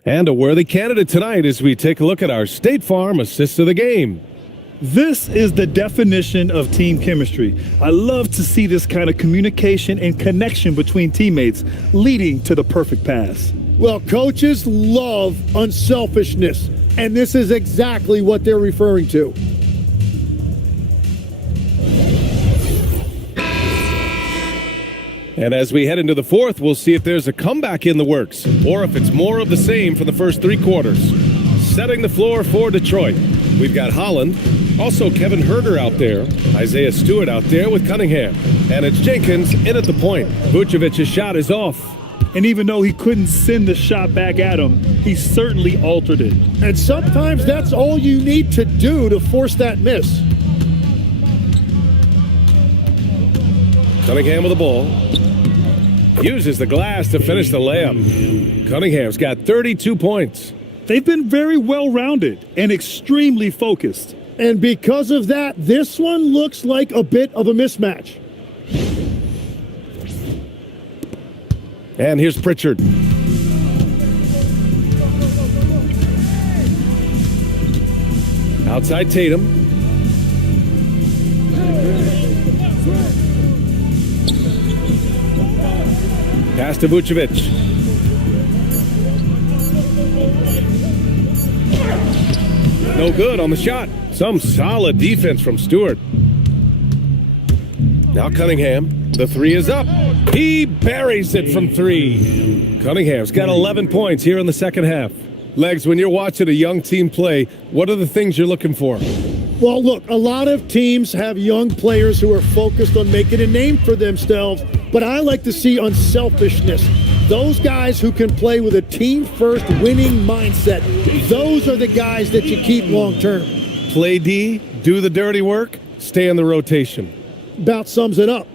And a worthy candidate tonight as we take a look at our State Farm Assist of the Game. This is the definition of team chemistry. I love to see this kind of communication and connection between teammates leading to the perfect pass. Well, coaches love unselfishness, and this is exactly what they're referring to. And as we head into the fourth, we'll see if there's a comeback in the works or if it's more of the same for the first three quarters. Setting the floor for Detroit, we've got Holland, also Kevin Huerter out there, Isaiah Stewart out there with Cunningham, and it's Jenkins in at the point. Vucevic's shot is off. And even though he couldn't send the shot back at him, he certainly altered it. And sometimes that's all you need to do to force that miss. Cunningham with the ball. Uses the glass to finish the layup. Cunningham's got 32 points. They've been very well-rounded and extremely focused. And because of that, this one looks like a bit of a mismatch. And here's Pritchard. Outside Tatum. Pass to Vucevic. No good on the shot. Some solid defense from Stewart. Now Cunningham. The three is up. He buries it from three. Cunningham's got 11 points here in the second half. Legs, when you're watching a young team play, what are the things you're looking for? Well, look, a lot of teams have young players who are focused on making a name for themselves, but I like to see unselfishness. Those guys who can play with a team-first winning mindset, those are the guys that you keep long-term. Play D, do the dirty work, stay in the rotation. About sums it up.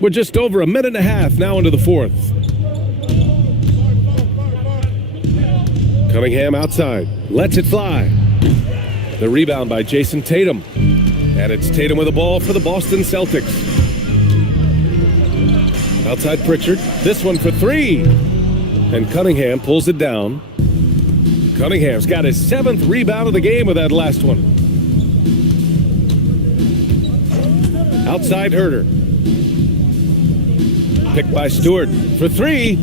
We're just over a minute and a half now into the fourth. Cunningham outside, lets it fly. The rebound by Jason Tatum. And it's Tatum with the ball for the Boston Celtics. Outside Pritchard, this one for three. And Cunningham pulls it down. Cunningham's got his 7th rebound of the game with that last one. Outside Huerter. Picked by Stewart for three.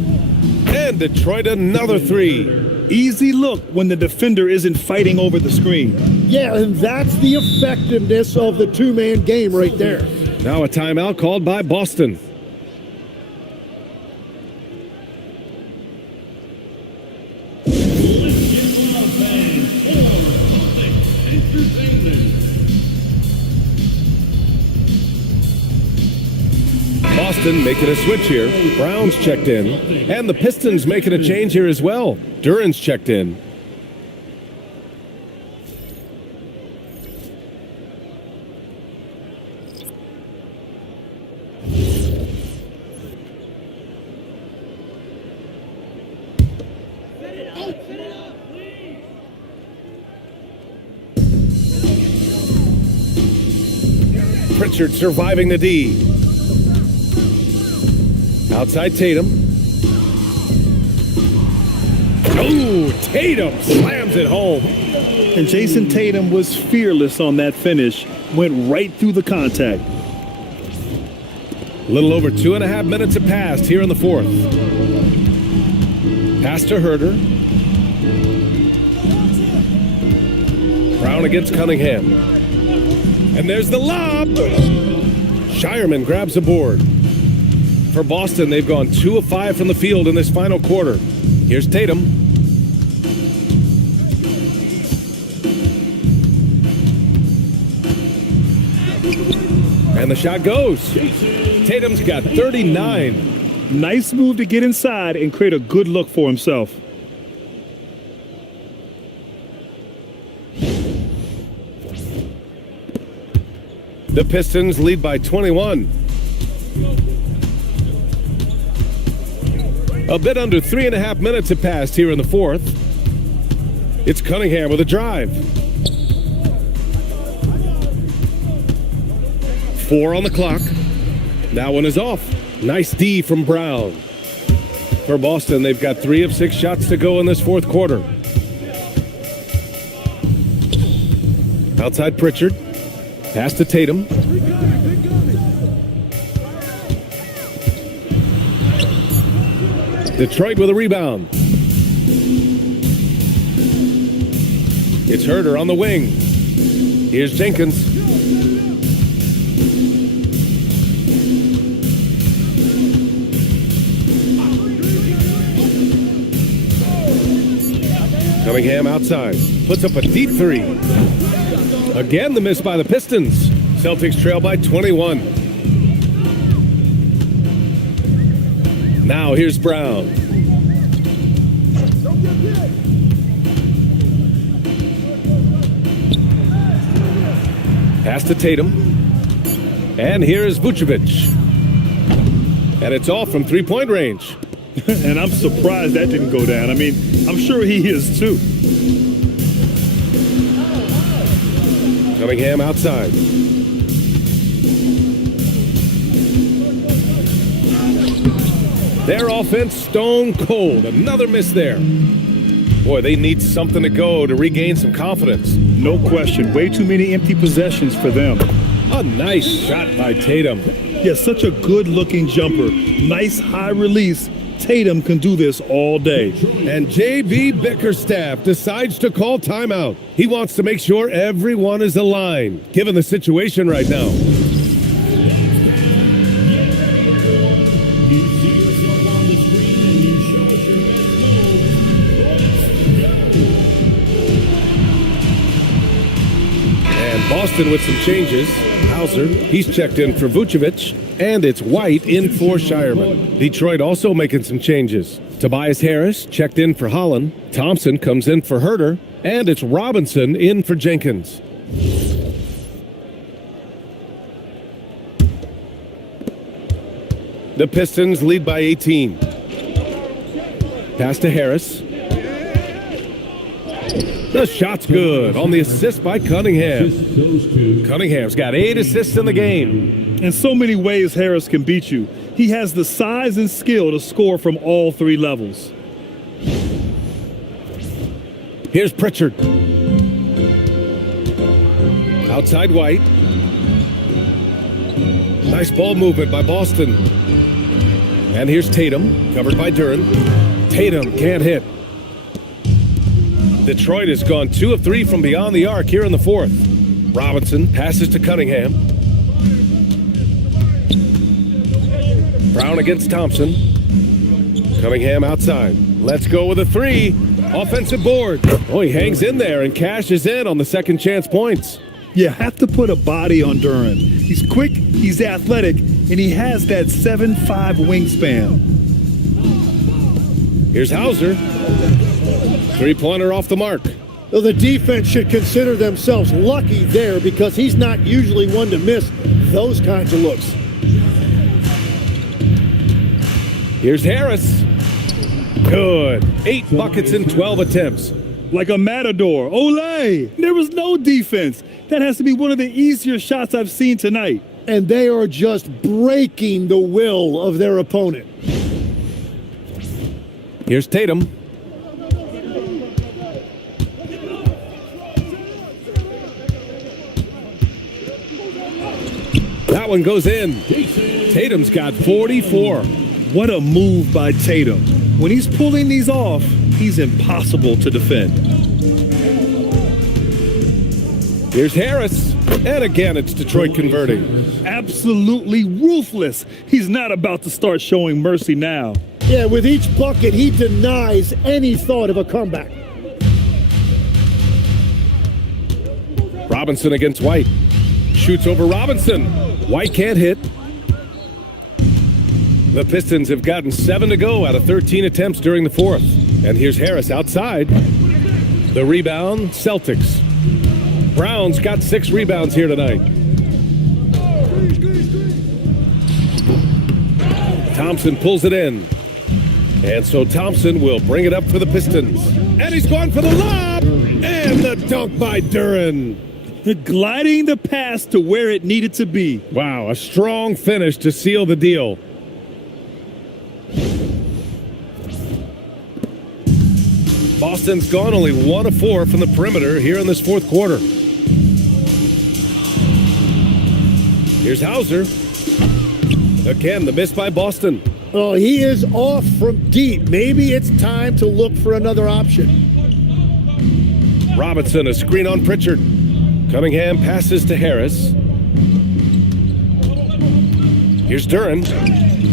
And Detroit another three. Easy look when the defender isn't fighting over the screen. Yeah, and that's the effectiveness of the two-man game right there. Now a timeout called by Boston. Boston making a switch here. Brown's checked in. And the Pistons making a change here as well. Duran's checked in. Pritchard surviving the D. Outside Tatum. Oh, Tatum slams it home. And Jason Tatum was fearless on that finish. Went right through the contact. A little over 2.5 minutes have passed here in the fourth. Pass to Huerter. Brown against Cunningham. And there's the lob. Shireman grabs a board. For Boston, they've gone 2 of 5 from the field in this final quarter. Here's Tatum. And the shot goes. Tatum's got 39. Nice move to get inside and create a good look for himself. The Pistons lead by 21. A bit under 3.5 minutes have passed here in the fourth. It's Cunningham with a drive. 4 on the clock. That one is off. Nice D from Brown. For Boston, they've got 3 of 6 shots to go in this fourth quarter. Outside Pritchard. Pass to Tatum. Detroit with a rebound. It's Huerter on the wing. Here's Jenkins. Cunningham outside. Puts up a deep three. Again, the miss by the Pistons. Celtics trail by 21. Now here's Brown. Pass to Tatum. And here's Vucevic. And it's all from three-point range. And I'm surprised that didn't go down. I mean, I'm sure he is too. Cunningham outside. Their offense stone cold. Another miss there. Boy, they need something to go to regain some confidence. No question. Way too many empty possessions for them. A nice shot by Tatum. Yeah, such a good-looking jumper. Nice high release. Tatum can do this all day. And J.B. Bickerstaff decides to call timeout. He wants to make sure everyone is aligned, given the situation right now. You see yourself on the screen and you shout your best And Boston with some changes. Hauser, he's checked in for Vucevic. And it's White in for Shireman. Detroit also making some changes. Tobias Harris checked in for Holland. Thompson comes in for Herter. And it's Robinson in for Jenkins. The Pistons lead by 18. Pass to Harris. The shot's good on the assist by Cunningham. Cunningham's got 8 assists in the game. In so many ways, Harris can beat you. He has the size and skill to score from all three levels. Here's Pritchard. Outside White. Nice ball movement by Boston. And here's Tatum, covered by Duren. Tatum can't hit. Detroit has gone 2 of 3 from beyond the arc here in the fourth. Robinson passes to Cunningham. Brown against Thompson. Cunningham outside. Let's go with a 3. Offensive board. Oh, he hangs in there and cashes in on the second chance points. You have to put a body on Duren. He's quick, he's athletic, and he has that 7'5" wingspan. Here's Hauser. Three-pointer off the mark. Well, the defense should consider themselves lucky there because he's not usually one to miss those kinds of looks. Here's Harris. Good. 8 buckets in 12 attempts. Like a matador. Olay! There was no defense. That has to be one of the easier shots I've seen tonight. And they are just breaking the will of their opponent. Here's Tatum. That one goes in. Tatum's got 44. What a move by Tatum. When he's pulling these off, he's impossible to defend. Here's Harris. And again, it's Detroit converting. Absolutely ruthless. He's not about to start showing mercy now. Yeah, with each bucket, he denies any thought of a comeback. Robinson against White. Shoots over Robinson. White can't hit. The Pistons have gotten 7 to go out of 13 attempts during the fourth. And here's Harris outside. The rebound, Celtics. Brown's got 6 rebounds here tonight. Thompson pulls it in. And so Thompson will bring it up for the Pistons. And he's gone for the lob. And the dunk by Duren. Gliding the pass to where it needed to be. Wow, a strong finish to seal the deal. Boston's gone only 1 of 4 from the perimeter here in this fourth quarter. Here's Hauser. Again, the miss by Boston. Oh, he is off from deep. Maybe it's time to look for another option. Robinson, a screen on Pritchard. Cunningham passes to Harris. Here's Duren.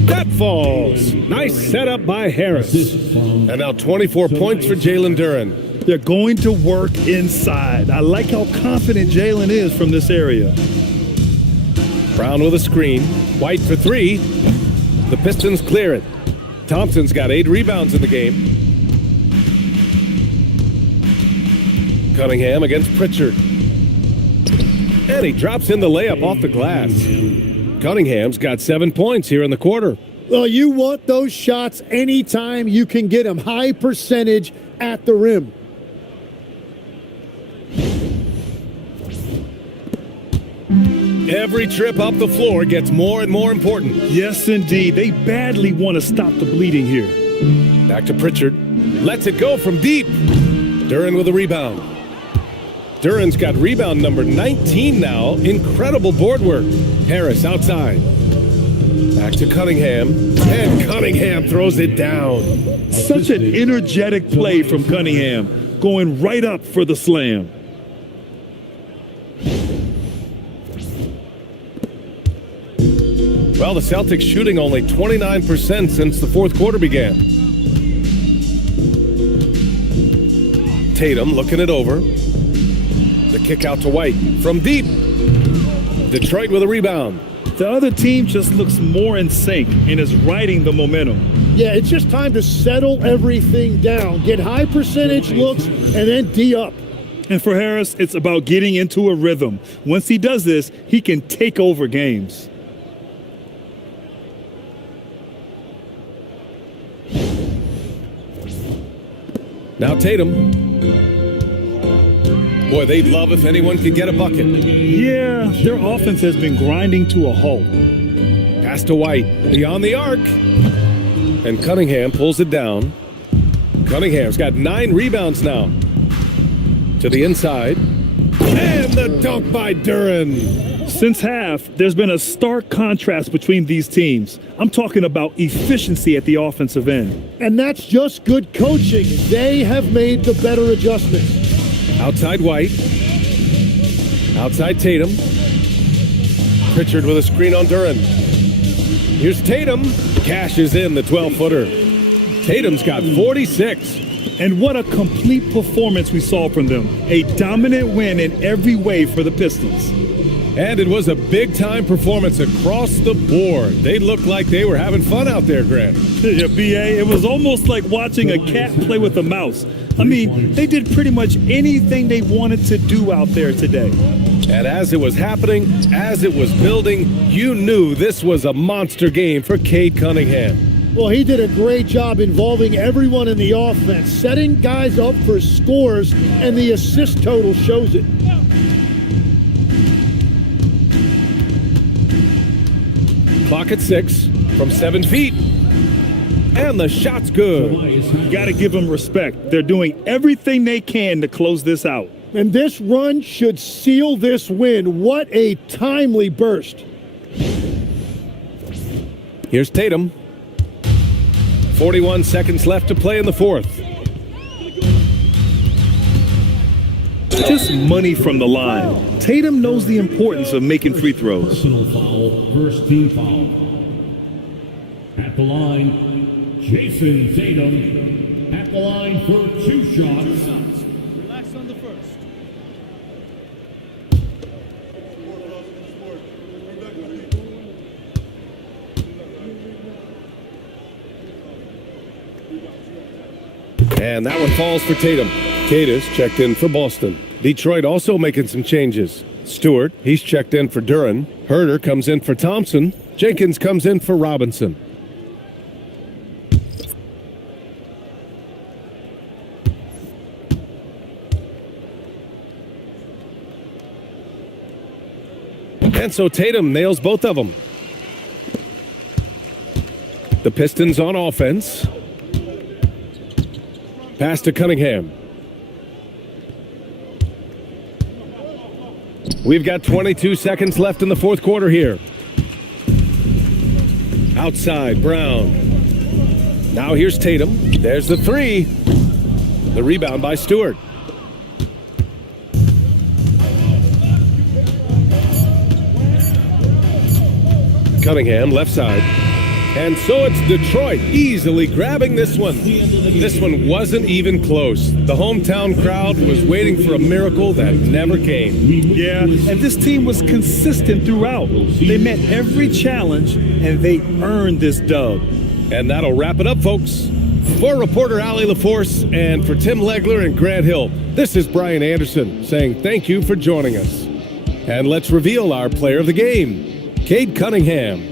That falls. Nice setup by Harris. And now 24 points for Jalen Duren. They're going to work inside. I like how confident Jalen is from this area. Brown with a screen. White for three. The Pistons clear it. Thompson's got 8 rebounds in the game. Cunningham against Pritchard. And he drops in the layup off the glass. Cunningham's got 7 points here in the quarter. Well, you want those shots anytime you can get them. High percentage at the rim. Every trip up the floor gets more and more important. Yes, indeed. They badly want to stop the bleeding here. Back to Pritchard. Lets it go from deep. Duren with a rebound. Duren's got rebound number 19 now. Incredible board work. Harris outside. Back to Cunningham. And Cunningham throws it down. Such an energetic play from Cunningham, going right up for the slam. Well, the Celtics shooting only 29% since the fourth quarter began. Tatum looking it over. The kick out to White from deep. Detroit with a rebound. The other team just looks more in sync and is riding the momentum. Yeah, it's just time to settle everything down. Get high percentage looks and then D up. And for Harris, it's about getting into a rhythm. Once he does this, he can take over games. Now Tatum. Boy, they'd love if anyone could get a bucket. Yeah, their offense has been grinding to a halt. Pass to White, beyond the arc. And Cunningham pulls it down. Cunningham's got 9 rebounds now. To the inside. And the dunk by Duren. Since half, there's been a stark contrast between these teams. I'm talking about efficiency at the offensive end. And that's just good coaching. They have made the better adjustments. Outside White. Outside Tatum. Pritchard with a screen on Duren. Here's Tatum. Cashes in the 12-footer. Tatum's got 46. And what a complete performance we saw from them. A dominant win in every way for the Pistons. And it was a big-time performance across the board. They looked like they were having fun out there, Grant. Yeah, B.A., it was almost like watching a cat play with a mouse. I mean, they did pretty much anything they wanted to do out there today. And as it was happening, as it was building, you knew this was a monster game for Cade Cunningham. Well, he did a great job involving everyone in the offense, setting guys up for scores, and the assist total shows it. Clock at 6 from 7 feet. And the shot's good. You got to give them respect. They're doing everything they can to close this out. And this run should seal this win. What a timely burst. Here's Tatum. 41 seconds left to play in the fourth. Just money from the line. Tatum knows the importance of making free throws. Personal foul, first team foul. At the line, Jason Tatum. At the line for 2 shots. Relax on the first. And that one falls for Tatum. Cadis checked in for Boston. Detroit also making some changes. Stewart, he's checked in for Duren. Herter comes in for Thompson. Jenkins comes in for Robinson. And so Tatum nails both of them. The Pistons on offense. Pass to Cunningham. We've got 22 seconds left in the fourth quarter here. Outside, Brown. Now here's Tatum. There's the 3. The rebound by Stewart. Cunningham, left side. And so it's Detroit easily grabbing this one. This one wasn't even close. The hometown crowd was waiting for a miracle that never came. Yeah, and this team was consistent throughout. They met every challenge, and they earned this dub. And that'll wrap it up, folks. For reporter Allie LaForce and for Tim Legler and Grant Hill, this is Brian Anderson saying thank you for joining us. And let's reveal our player of the game, Cade Cunningham.